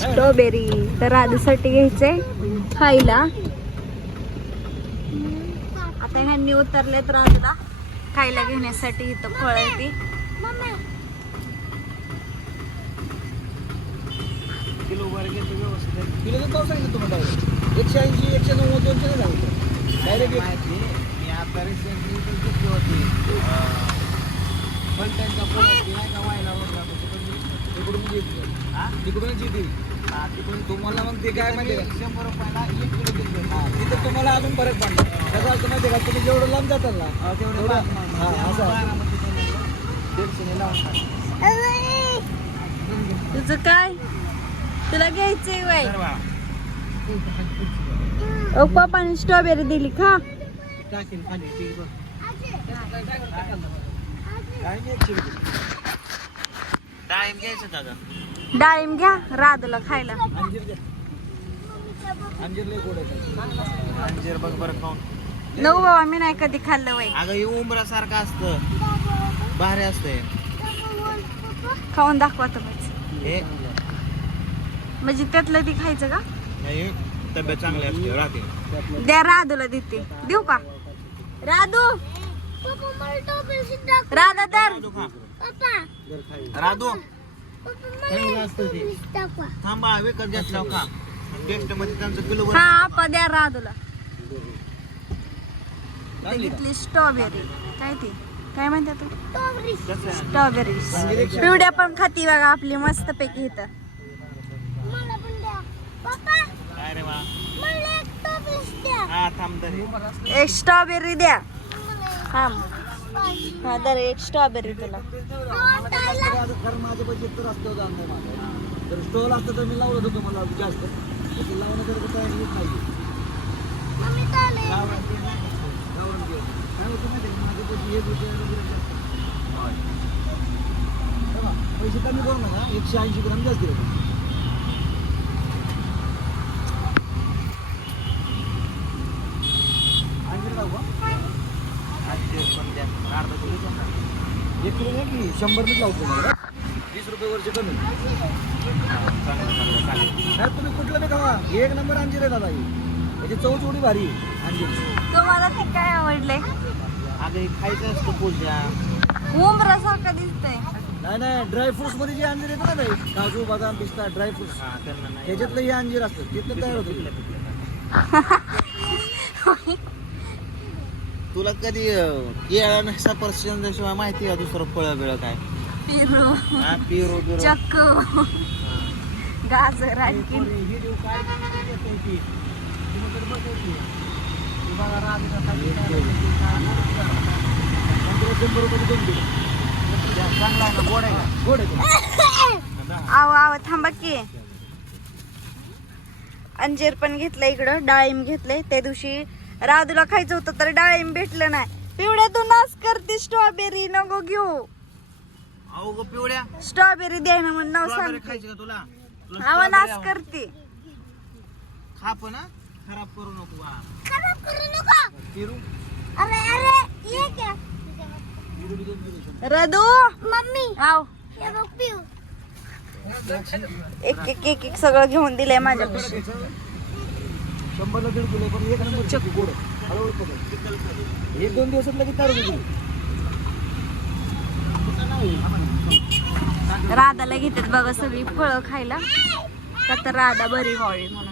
Strawberry. तर राधूसाठी घ्यायचे खायला. आता ह्यांनी उतरलेत राधूला खायला घेण्यासाठी इथं फळ आहे ती. एकशे ऐंशी एकशे नव्वद दोनशे डायरेक्ट पण घेतली होती. पण त्यांचा फोन नाही का व्हायला वगैरे तिकडून घेतली तिकडूनच येते तिकडून तुम्हाला मग ते काय म्हणजे शंभर रुपयाला एक किलो दिलं हा तिथं तुम्हाला अजून फरक पडला कसं असतं माहिती का तुम्ही जेवढं लांब जाताल ना तेवढं हा असं लावून तुझं काय? तुला घ्यायचंय वय. ओ पप्पाने स्ट्रॉबेरी दिली खा. टाकेल खाली घ्यायचं दादा. डाळिंब घ्या राधूला खायला. अंजीर बघ बरं खाऊन. नको बाबा मी नाही कधी खाल्लं वय अगं हे उंबरासारखं असतं. भारी असतंय. खाऊन दाखवा तुम्हीच. हे? म्हणजे त्यातलं ती खायचं का? तब्येत चांगली असते राहते. द्या राधूला देते. देऊ का? राधू राधा तर. राधू चांगलं असतं ते थांबा विकत घेतला खा टेस्टमध्ये त्यांचं किलो हा आपा द्या राधूला. ते चांगली घेतली स्ट्रॉबेरी. काय ती? काय म्हणते तू? स्ट्रॉबेरी. पिवड्या पण खाती बघा आपली मस्त पैकी इथं. काय रे हा एक स्ट्रॉबेरी द्या. थांब. हा दर एक स्ट्रॉबेरी तुला खरं माझं बजेट तर असतं होतं जर स्टॉल असतं तर मी लावलं होतं मला जास्त पण ते लावण्यासाठी येत नाही गावरान काय होतं माहिती माझे पैसे एक पैसे कमी करू नका एकशे ऐंशी ग्राम जास्त ऐंशी लावू का अंजीर पण द्या अर्धा किलो पण द्या. एक किलो नाही की शंभर मीठ लावतो मला वीस रुपये वरचे कमी. चांगलं चांगलं चांगलं नाही तुम्ही कुठलं बी खावा. एक नंबर अंजीर आहे दादा ही याची चव थोडी भारी आहे, अंजीर तुम्हाला ते काय आवडले? अगं खायचं असतं पूजा उमरा सारखं दिसतंय. नाही नाही ड्रायफ्रुट्समध्ये जे अंजीर येतं ना ताई, काजू बदाम पिस्ता ड्रायफ्रुट्स त्यांना नाही ह्याच्यातलं हे अंजीर असतं. तिथलं तयार होतं. तुला कधी केळं नाही सफरचंद शिवाय माहिती आहे का दुसरं फळं बिळं काय? पेरू. हा पिरो बिरो. चक्कू. गाजर आणखी? आव आव थांबा की. अंजीर पण घेतलं इकडं डाळिंब घेतलंय. त्या दिवशी राधूला खायचं होतं तर डाळिंब भेटलं नाही. पिवड्या तू नाच करते स्ट्रॉबेरी नको घेऊ. अहो ग पिवड्या स्ट्रॉबेरी द्याय ना म्हणून नाव सांग खायची का तुला? तुला आवा strawberry नाच आवड- करते. खा पण हा. खराब करू नको हा. पेरू रदू! मम्मी आव एक एक एक एक सगळं घेऊन दिलंय माझ्यापाशी. शंभरला दीड किलो पण एक नंबर चक्की. गोड हळूहळू पकड एक दोन दिवसात लगेच तयार होईल राधाला घेतात बघा सगळी फळं खायला. का तर राधा बरी व्हावी म्हणून.